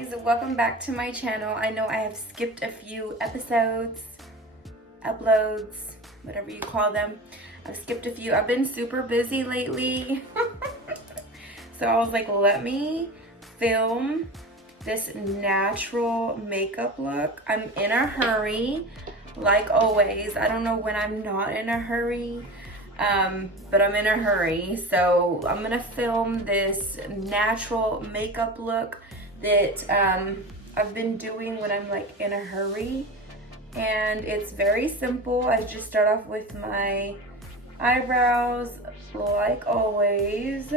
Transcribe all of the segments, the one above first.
guys, welcome back to my channel. I know I have skipped a few episodes, uploads, whatever you call them. I've skipped a few. I've been super busy lately. So I was like, let me film this natural makeup look. I'm in a hurry, like always. I don't know when I'm not in a hurry, but I'm in a hurry. So I'm gonna film this natural makeup look that I've been doing when I'm like in a hurry. And it's very simple. I just start off with my eyebrows, like always.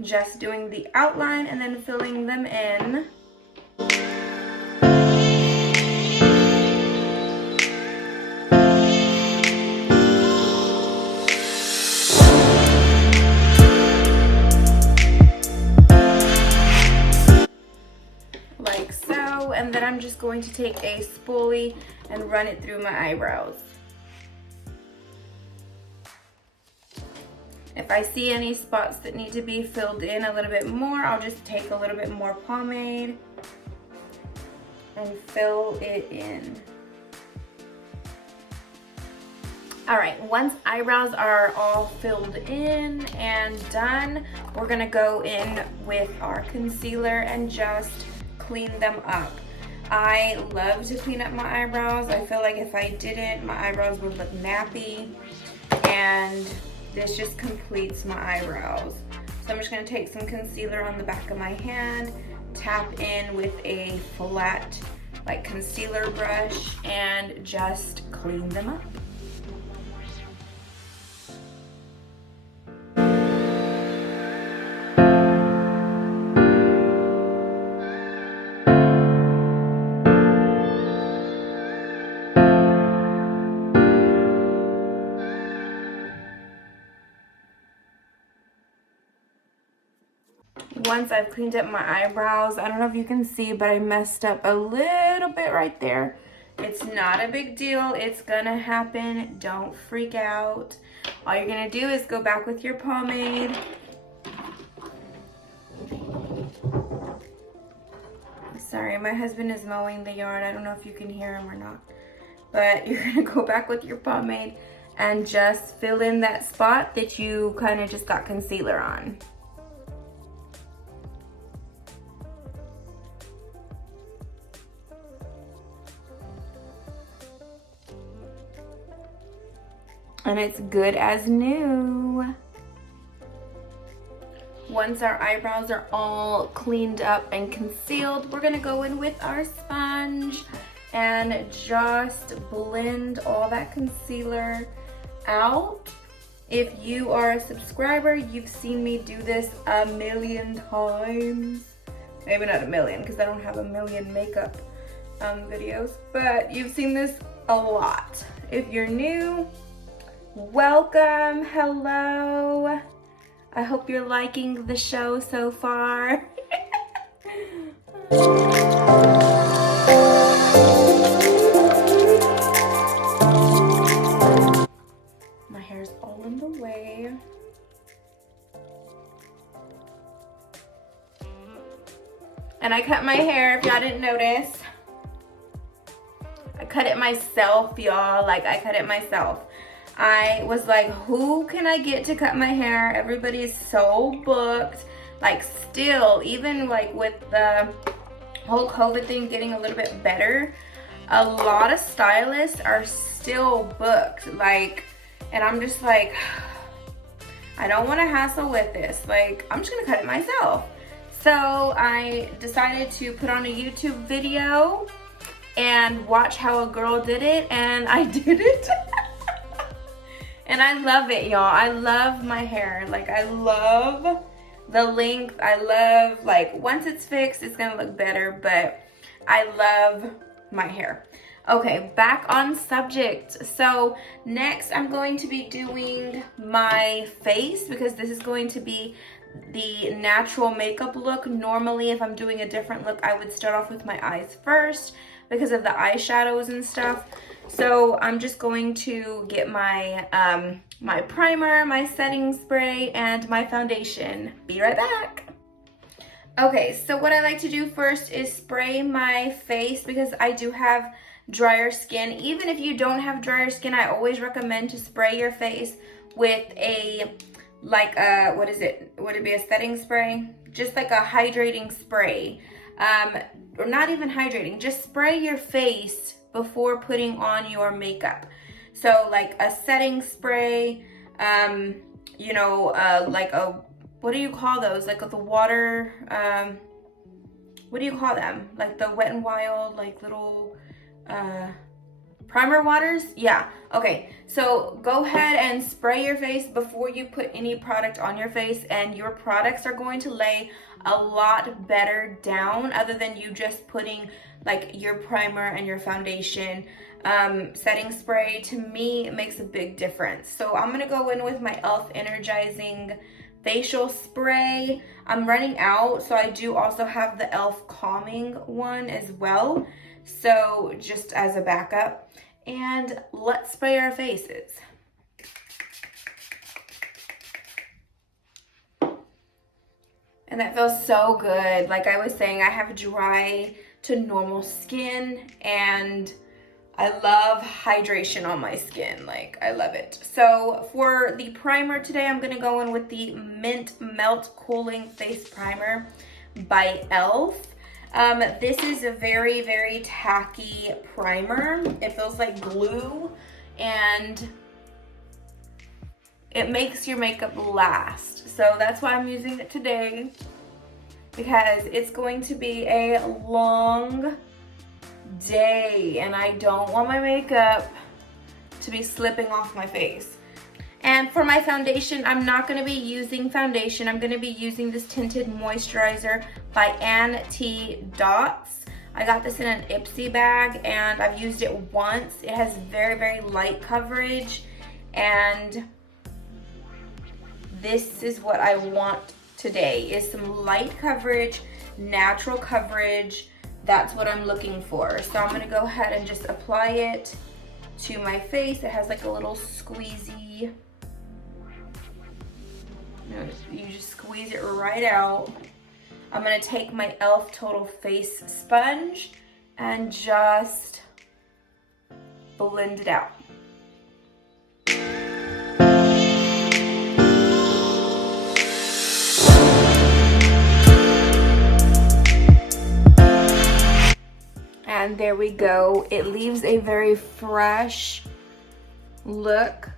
Just doing the outline and then filling them in. Like so, and then I'm just going to take a spoolie and run it through my eyebrows. If I see any spots that need to be filled in a little bit more, I'll just take a little bit more pomade and fill it in. All right, once eyebrows are all filled in and done, we're gonna go in with our concealer and just clean them up. I love to clean up my eyebrows. I feel like if I didn't, my eyebrows would look nappy, and this just completes my eyebrows. So I'm just gonna take some concealer on the back of my hand, tap in with a flat like concealer brush, and just clean them up. Once I've cleaned up my eyebrows, I don't know if you can see, but I messed up a little bit right there. It's not a big deal. It's gonna happen. Don't freak out. All you're gonna do is go back with your pomade. Sorry, my husband is mowing the yard. I don't know if you can hear him or not. But you're gonna go back with your pomade and just fill in that spot that you kind of just got concealer on. And it's good as new. Once our eyebrows are all cleaned up and concealed, we're gonna go in with our sponge and just blend all that concealer out. If you are a subscriber, you've seen me do this a million times. Maybe not a million, because I don't have a million makeup videos, but you've seen this a lot. If you're new, welcome, hello. I hope you're liking the show so far. My hair's all in the way. And I cut my hair, if y'all didn't notice. I cut it myself, y'all. Like, I cut it myself. I was like, who can I get to cut my hair? Everybody is so booked. Like, still, even like with the whole COVID thing getting a little bit better, a lot of stylists are still booked. Like, and I'm just like, I don't want to hassle with this. Like, I'm just gonna cut it myself. So I decided to put on a YouTube video and watch how a girl did it, and I did it. And I love it, y'all. I love my hair. Like, I love the length. I love, like, once it's fixed, it's gonna look better, but I love my hair. Okay, back on subject. So next I'm going to be doing my face, because this is going to be the natural makeup look. Normally, if I'm doing a different look, I would start off with my eyes first because of the eyeshadows and stuff. So I'm just going to get my my primer, my setting spray, and my foundation. Be right back. Okay, so what I like to do first is spray my face because I do have drier skin. Even if you don't have drier skin, I always recommend to spray your face with a, like a, what is it? Would it be a setting spray? Just like a hydrating spray. Or not even hydrating, just spray your face before putting on your makeup. So like a setting spray, you know, like a, what do you call those? Like the water, what do you call them? Like the Wet n Wild, like little primer waters? Yeah, okay. So go ahead and spray your face before you put any product on your face, and your products are going to lay a lot better down other than you just putting like your primer and your foundation. Setting spray, to me, it makes a big difference. So I'm gonna go in with my e.l.f. Energizing Facial Spray. I'm running out, so I do also have the e.l.f. Calming one as well. So just as a backup. And let's spray our faces. And that feels so good. Like I was saying, I have dry to normal skin, and I love hydration on my skin. Like, I love it. So for the primer today, I'm gonna go in with the Mint Melt Cooling Face Primer by e.l.f. This is a very, very tacky primer. It feels like glue, and it makes your makeup last. So that's why I'm using it today, because it's going to be a long day and I don't want my makeup to be slipping off my face. And for my foundation, I'm not going to be using foundation. I'm going to be using this tinted moisturizer by Ann T. Dots. I got this in an Ipsy bag and I've used it once. It has very, very light coverage, and this is what I want today, is some light coverage, natural coverage. That's what I'm looking for. So I'm gonna go ahead and just apply it to my face. It has like a little squeezy. You just squeeze it right out. I'm gonna take my e.l.f. Total Face Sponge and just blend it out. And there we go. It leaves a very fresh look.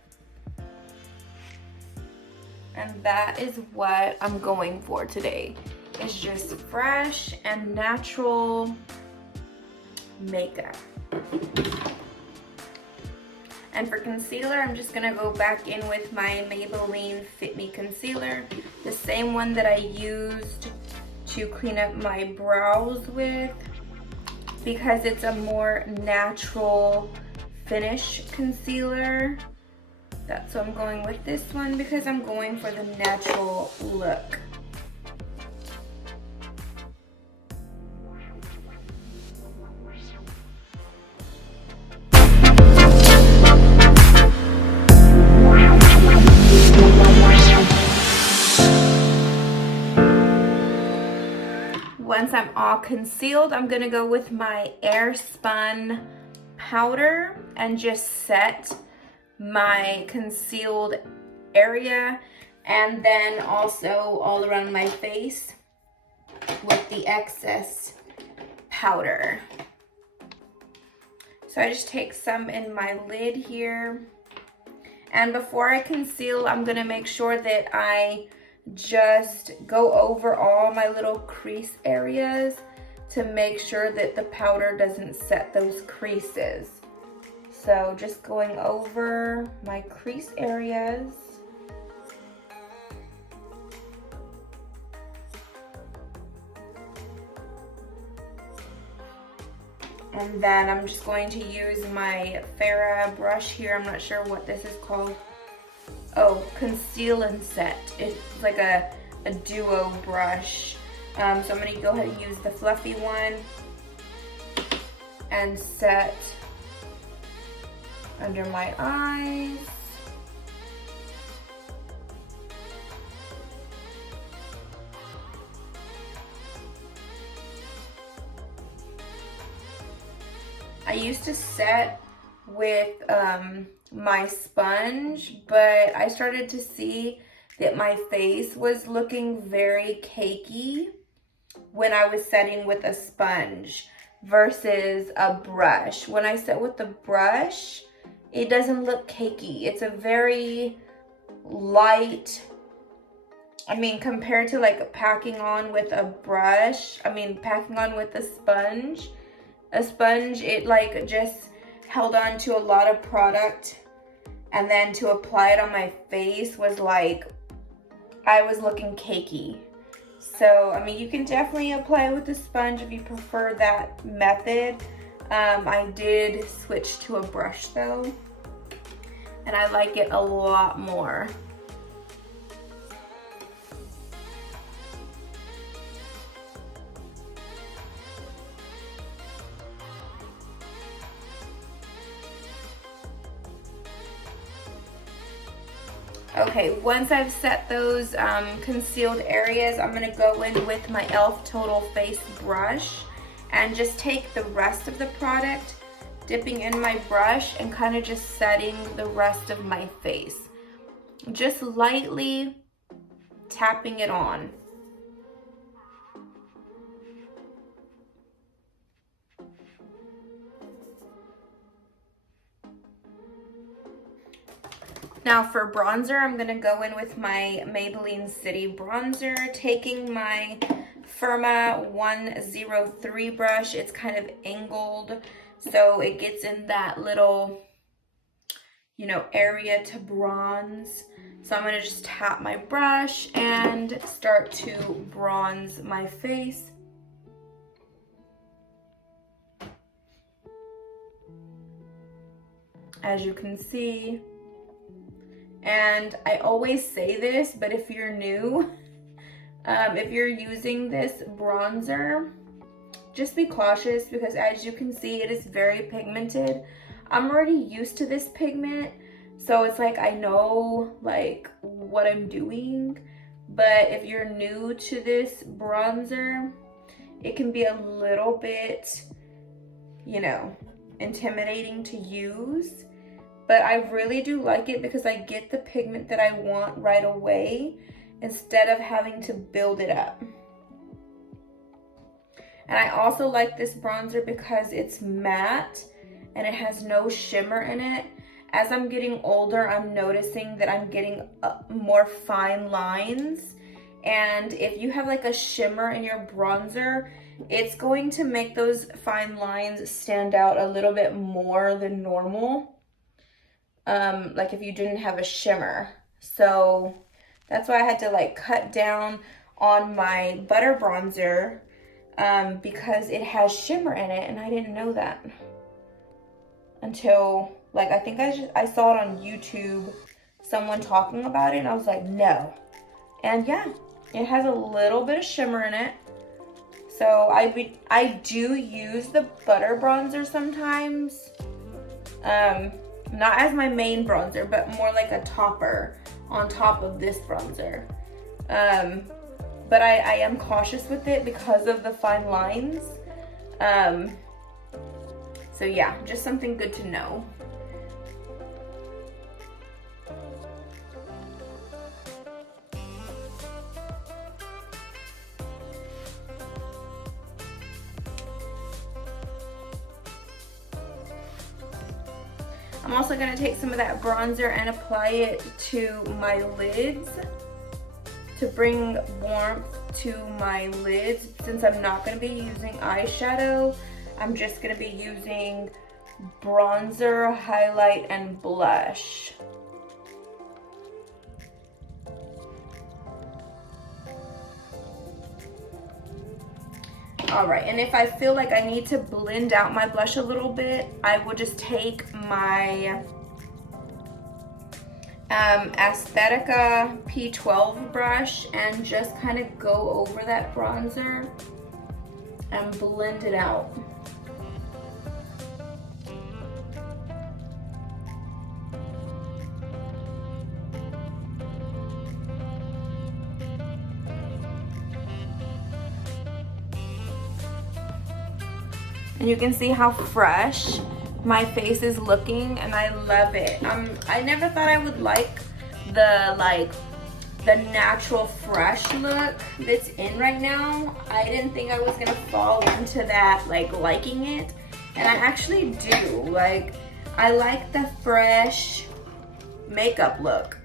And that is what I'm going for today. It's just fresh and natural makeup. And for concealer, I'm just gonna go back in with my Maybelline Fit Me Concealer, the same one that I used to clean up my brows with, because it's a more natural finish concealer. That's why I'm going with this one, because I'm going for the natural look. Once I'm all concealed, I'm gonna go with my Airspun powder and just set my concealed area, and then also all around my face with the excess powder. So I just take some in my lid here, and before I conceal, I'm gonna make sure that I just go over all my little crease areas to make sure that the powder doesn't set those creases. So just going over my crease areas. And then I'm just going to use my Farrah brush here. I'm not sure what this is called. Oh, Conceal and Set. It's like a duo brush. So I'm going to go ahead and use the fluffy one and set under my eyes. I used to set with my sponge, but I started to see that my face was looking very cakey when I was setting with a sponge versus a brush. When I set with the brush, it doesn't look cakey. It's a very light, I mean, compared to like packing on with a brush, packing on with a sponge, it like just held on to a lot of product, and then to apply it on my face was like, I was looking cakey. So, I mean, you can definitely apply it with a sponge if you prefer that method. I did switch to a brush though, and I like it a lot more. Okay, once I've set those concealed areas, I'm gonna go in with my e.l.f. Total Face brush and just take the rest of the product, dipping in my brush and kind of just setting the rest of my face. Just lightly tapping it on. Now for bronzer, I'm gonna go in with my Maybelline City bronzer, taking my Firma 103 brush. It's kind of angled, so it gets in that little, you know, area to bronze. So I'm gonna just tap my brush and start to bronze my face. As you can see. And I always say this, but if you're new, if you're using this bronzer, just be cautious, because as you can see, it is very pigmented. I'm already used to this pigment, so it's like I know like what I'm doing. But if you're new to this bronzer, it can be a little bit, you know, intimidating to use. But I really do like it because I get the pigment that I want right away instead of having to build it up. And I also like this bronzer because it's matte and it has no shimmer in it. As I'm getting older, I'm noticing that I'm getting more fine lines. And if you have like a shimmer in your bronzer, it's going to make those fine lines stand out a little bit more than normal. Like if you didn't have a shimmer. So that's why I had to like cut down on my butter bronzer because it has shimmer in it, and I didn't know that until like I think I saw it on YouTube, someone talking about it, and I was like, no. And yeah, it has a little bit of shimmer in it. So I do use the butter bronzer sometimes. Not as my main bronzer, but more like a topper on top of this bronzer. But I am cautious with it because of the fine lines. So yeah, just something good to know. I'm also going to take some of that bronzer and apply it to my lids to bring warmth to my lids. Since I'm not going to be using eyeshadow, I'm just going to be using bronzer, highlight, and blush. All right, and if I feel like I need to blend out my blush a little bit, I will just take my Aesthetica P12 brush and just kind of go over that bronzer and blend it out. And you can see how fresh my face is looking, and I love it. I never thought I would like the natural fresh look that's in right now. I didn't think I was gonna fall into that, like, liking it, and I actually do. Like, I like the fresh makeup look,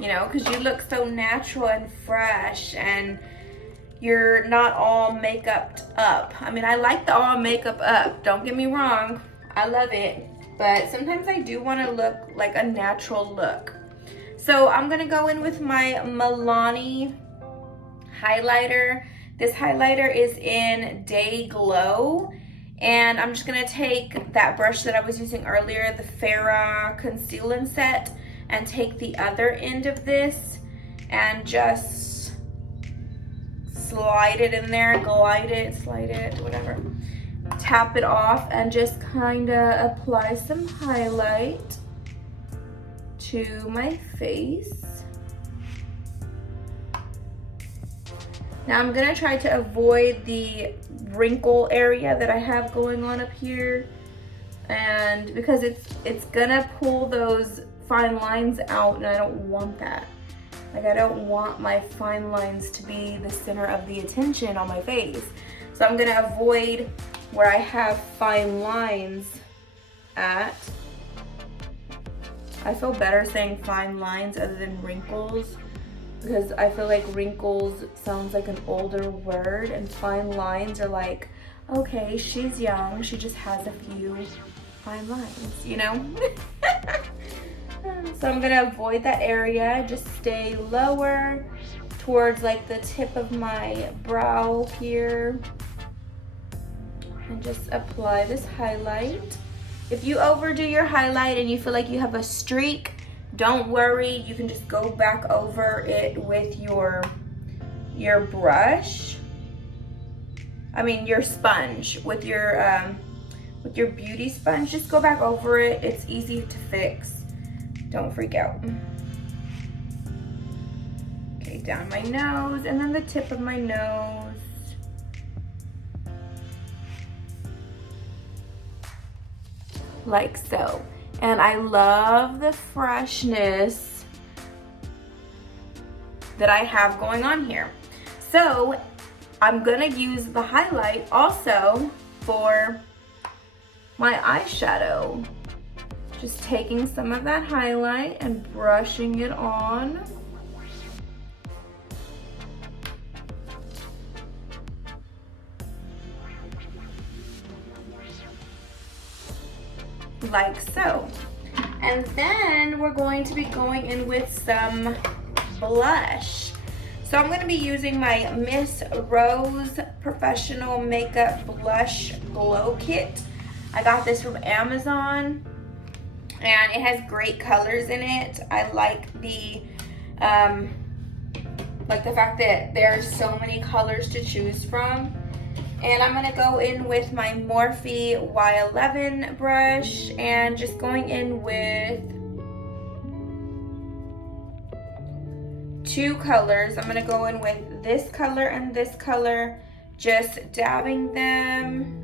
you know, because you look so natural and fresh, and you're not all makeuped up. I mean, I like the all makeup up, don't get me wrong, I love it, but sometimes I do want to look like a natural look. So I'm gonna go in with my Milani highlighter. This highlighter is in Day Glow, and I'm just gonna take that brush that I was using earlier, the Farrah Conceal and Set, and take the other end of this and just slide it in there, glide it, slide it, whatever. Tap it off and just kinda apply some highlight to my face. Now I'm gonna try to avoid the wrinkle area that I have going on up here, and because it's gonna pull those fine lines out, and I don't want that. Like, I don't want my fine lines to be the center of the attention on my face. So I'm gonna avoid where I have fine lines at. I feel better saying fine lines other than wrinkles, because I feel like wrinkles sounds like an older word, and fine lines are like, okay, she's young, she just has a few fine lines, you know? So I'm gonna avoid that area, just stay lower towards like the tip of my brow here, and just apply this highlight. If you overdo your highlight and you feel like you have a streak, don't worry, you can just go back over it with your brush. I mean your sponge, with your beauty sponge, just go back over it. It's easy to fix. Don't freak out. Okay, down my nose, and then the tip of my nose. Like so. And I love the freshness that I have going on here. So I'm gonna use the highlight also for my eyeshadow. Just taking some of that highlight and brushing it on. Like so. And then we're going to be going in with some blush. So I'm going to be using my Miss Rose Professional Makeup Blush Glow Kit. I got this from Amazon, and it has great colors in it. I like the fact that there's so many colors to choose from. And I'm gonna go in with my Morphe Y11 brush, and just going in with 2 colors. I'm gonna go in with this color and this color, just dabbing them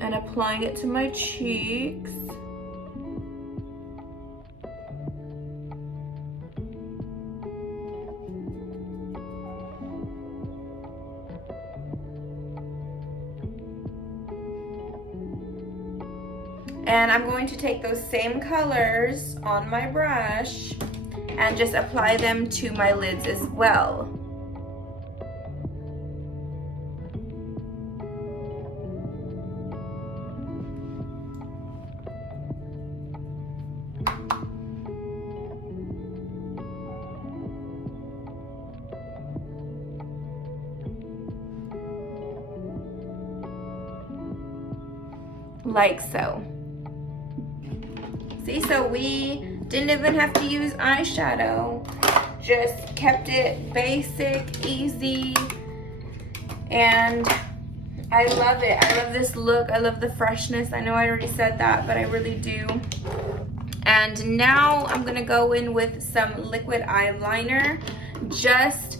and applying it to my cheeks. And I'm going to take those same colors on my brush and just apply them to my lids as well. Like so. See, so we didn't even have to use eyeshadow, just kept it basic, easy, and I love it. I love this look. I love the freshness. I know I already said that, but I really do. And now I'm gonna go in with some liquid eyeliner, just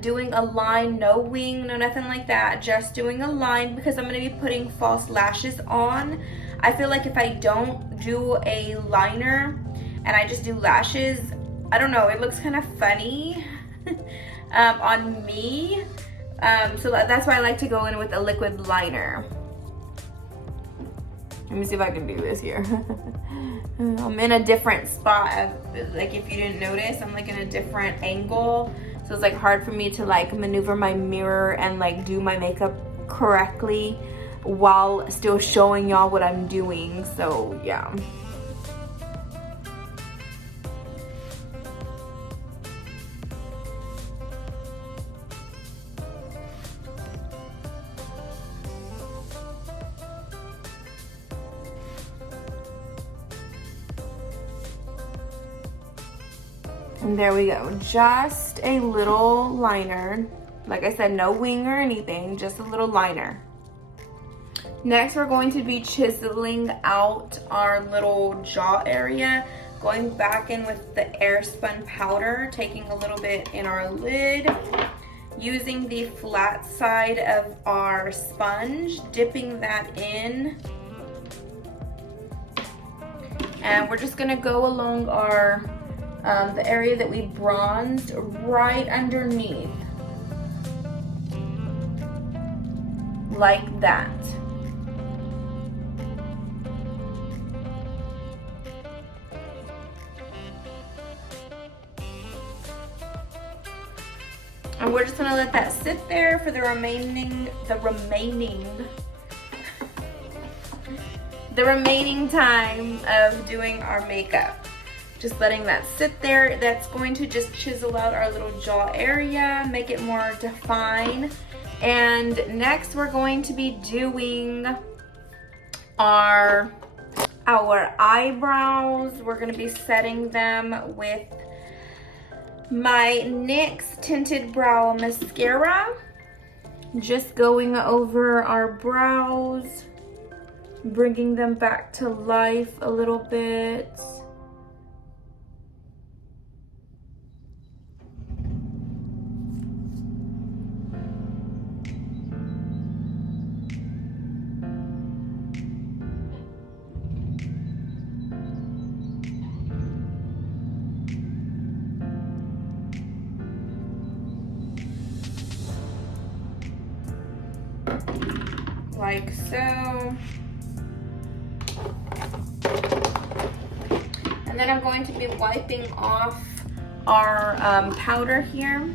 doing a line, no wing, no nothing like that, just doing a line because I'm going to be putting false lashes on. I feel like if I don't do a liner and I just do lashes, I don't know, it looks kind of funny on me. So that's why I like to go in with a liquid liner. Let me see if I can do this here. I'm in a different spot. Like if you didn't notice, I'm like in a different angle. So it's like hard for me to like maneuver my mirror and like do my makeup correctly while still showing y'all what I'm doing. So yeah. And there we go, just a little liner. Like I said, no wing or anything, just a little liner. Next, we're going to be chiseling out our little jaw area, going back in with the airspun powder, taking a little bit in our lid, using the flat side of our sponge, dipping that in. And we're just gonna go along our the area that we bronzed right underneath, like that. And we're just gonna let that sit there for the remaining time of doing our makeup. Just letting that sit there. That's going to just chisel out our little jaw area, make it more defined. And next we're going to be doing our eyebrows. We're gonna be setting them with my NYX Tinted Brow Mascara. Just going over our brows, bringing them back to life a little bit. Like so. And then I'm going to be wiping off our powder here.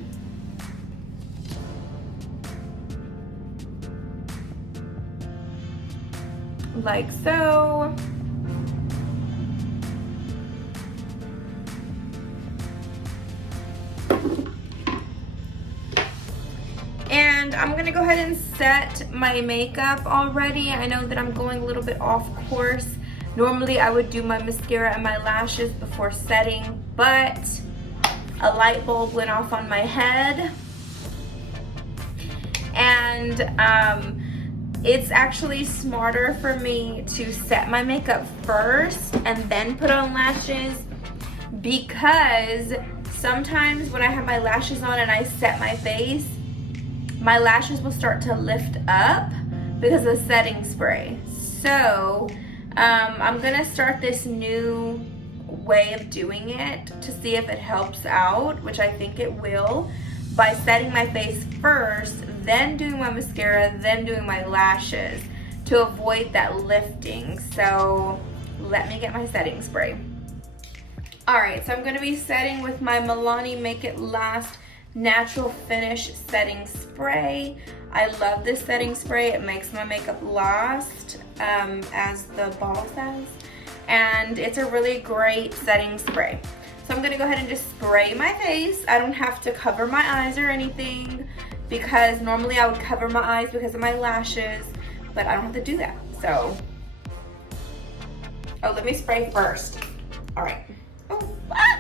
Like so. And I'm gonna go ahead and set my makeup already. I know that I'm going a little bit off course. Normally I would do my mascara and my lashes before setting, but a light bulb went off on my head. And it's actually smarter for me to set my makeup first and then put on lashes, because sometimes when I have my lashes on and I set my face, my lashes will start to lift up because of setting spray. So I'm gonna start this new way of doing it to see if it helps out, which I think it will, by setting my face first, then doing my mascara, then doing my lashes to avoid that lifting. So let me get my setting spray. All right, so I'm gonna be setting with my Milani Make It Last Natural Finish Setting Spray. I love this setting spray. It makes my makeup last, as the bottle says, and it's a really great setting spray. So I'm gonna go ahead and just spray my face. I don't have to cover my eyes or anything, because normally I would cover my eyes because of my lashes, but I don't have to do that. So, oh, let me spray first. All right. Oh, ah!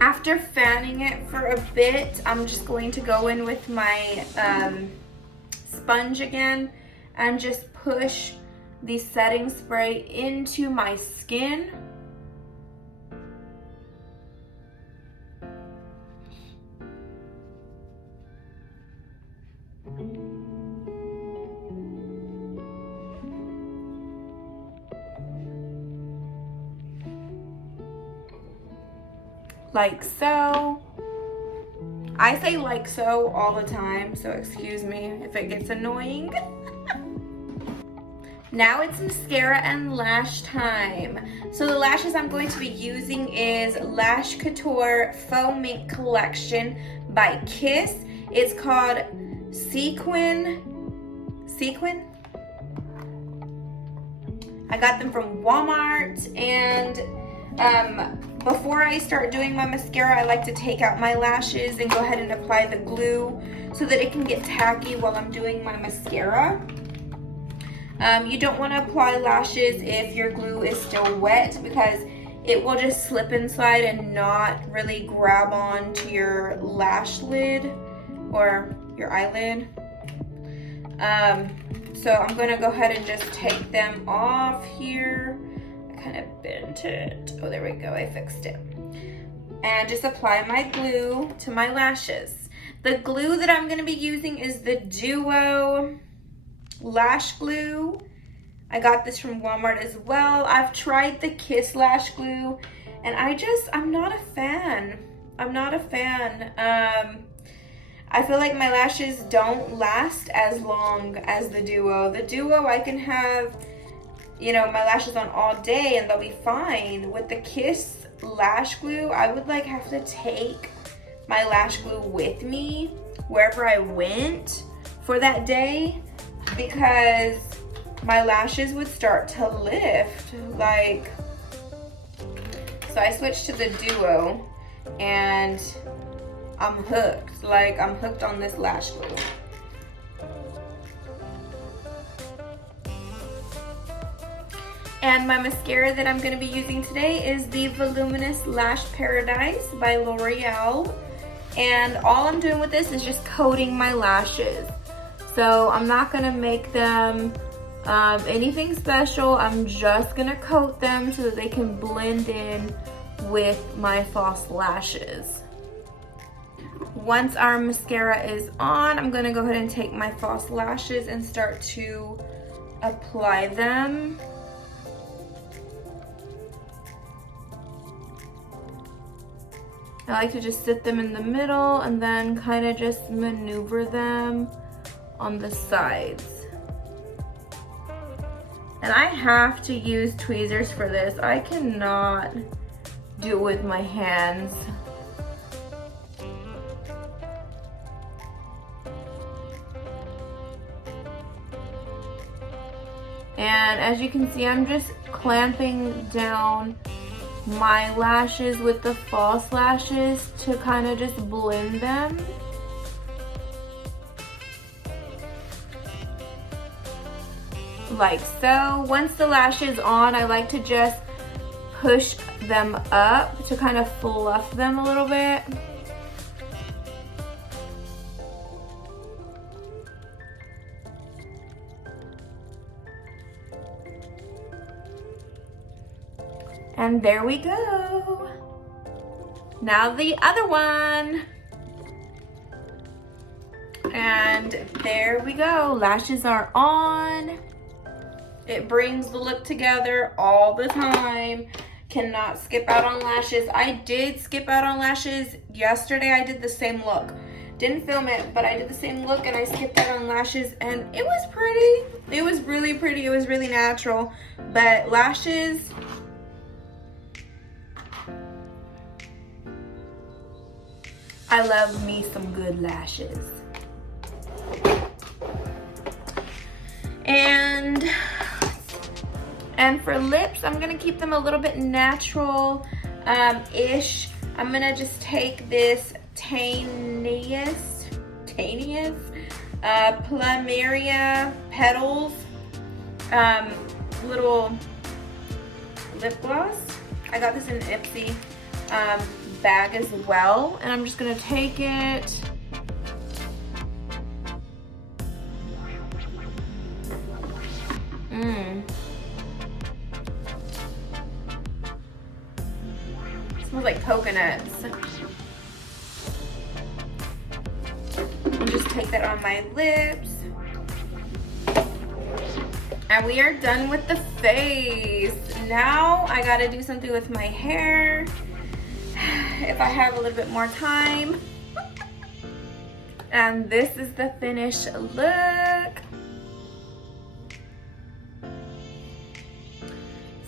After fanning it for a bit, I'm just going to go in with my sponge again and just push the setting spray into my skin. Like so. I say like so all the time, so excuse me if it gets annoying. Now it's mascara and lash time. So the lashes I'm going to be using is Lash Couture Faux Mink Collection by Kiss. It's called Sequin? I got them from Walmart, and before I start doing my mascara, I like to take out my lashes and go ahead and apply the glue so that it can get tacky while I'm doing my mascara. You don't want to apply lashes if your glue is still wet because it will just slip inside and not really grab on to your lash lid or your eyelid. So I'm going to go ahead and just take them off here. Kind of bent it. Oh, there we go. I fixed it. And just apply my glue to my lashes. The glue that I'm going to be using is the Duo Lash Glue. I got this from Walmart as well. I've tried the Kiss Lash Glue, and I'm not a fan. I'm not a fan. I feel like my lashes don't last as long as the Duo. The Duo, I can have, you know, my lashes on all day and they'll be fine. With the Kiss Lash Glue, I would like have to take my lash glue with me wherever I went for that day because my lashes would start to lift. Like, so I switched to the Duo and I'm hooked. Like, I'm hooked on this lash glue. And my mascara that I'm going to be using today is the Voluminous Lash Paradise by L'Oreal. And all I'm doing with this is just coating my lashes. So I'm not going to make them anything special. I'm just going to coat them so that they can blend in with my false lashes. Once our mascara is on, I'm going to go ahead and take my false lashes and start to apply them. I like to just sit them in the middle and then kind of just maneuver them on the sides. And I have to use tweezers for this. I cannot do it with my hands. And as you can see, I'm just clamping down my lashes with the false lashes to kind of just blend them. Like so. Once the lash is on, I like to just push them up to kind of fluff them a little bit. And there we go. Now the other one. And there we go. Lashes are on. It brings the look together all the time. Cannot skip out on lashes. I did skip out on lashes yesterday. I did the same look. Didn't film it, but I did the same look and I skipped out on lashes and it was pretty. It was really pretty. It was really natural. But lashes, I love me some good lashes. And for lips, I'm gonna keep them a little bit natural ish. I'm gonna just take this Taneous Plumeria Petals little lip gloss. I got this in an Ipsy bag as well, and I'm just gonna take it Smells like coconuts. And just take that on my lips. And we are done with the face. Now I gotta do something with my hair. If I have a little bit more time. And this is the finished look.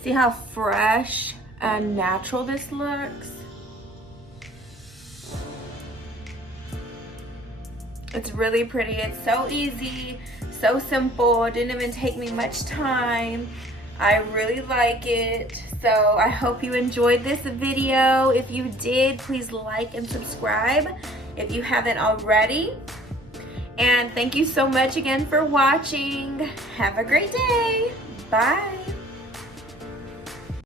See how fresh and natural this looks? It's really pretty. It's so easy, so simple. It didn't even take me much time. I really like it. So I hope you enjoyed this video. If you did, please like and subscribe if you haven't already. And thank you so much again for watching. Have a great day. Bye.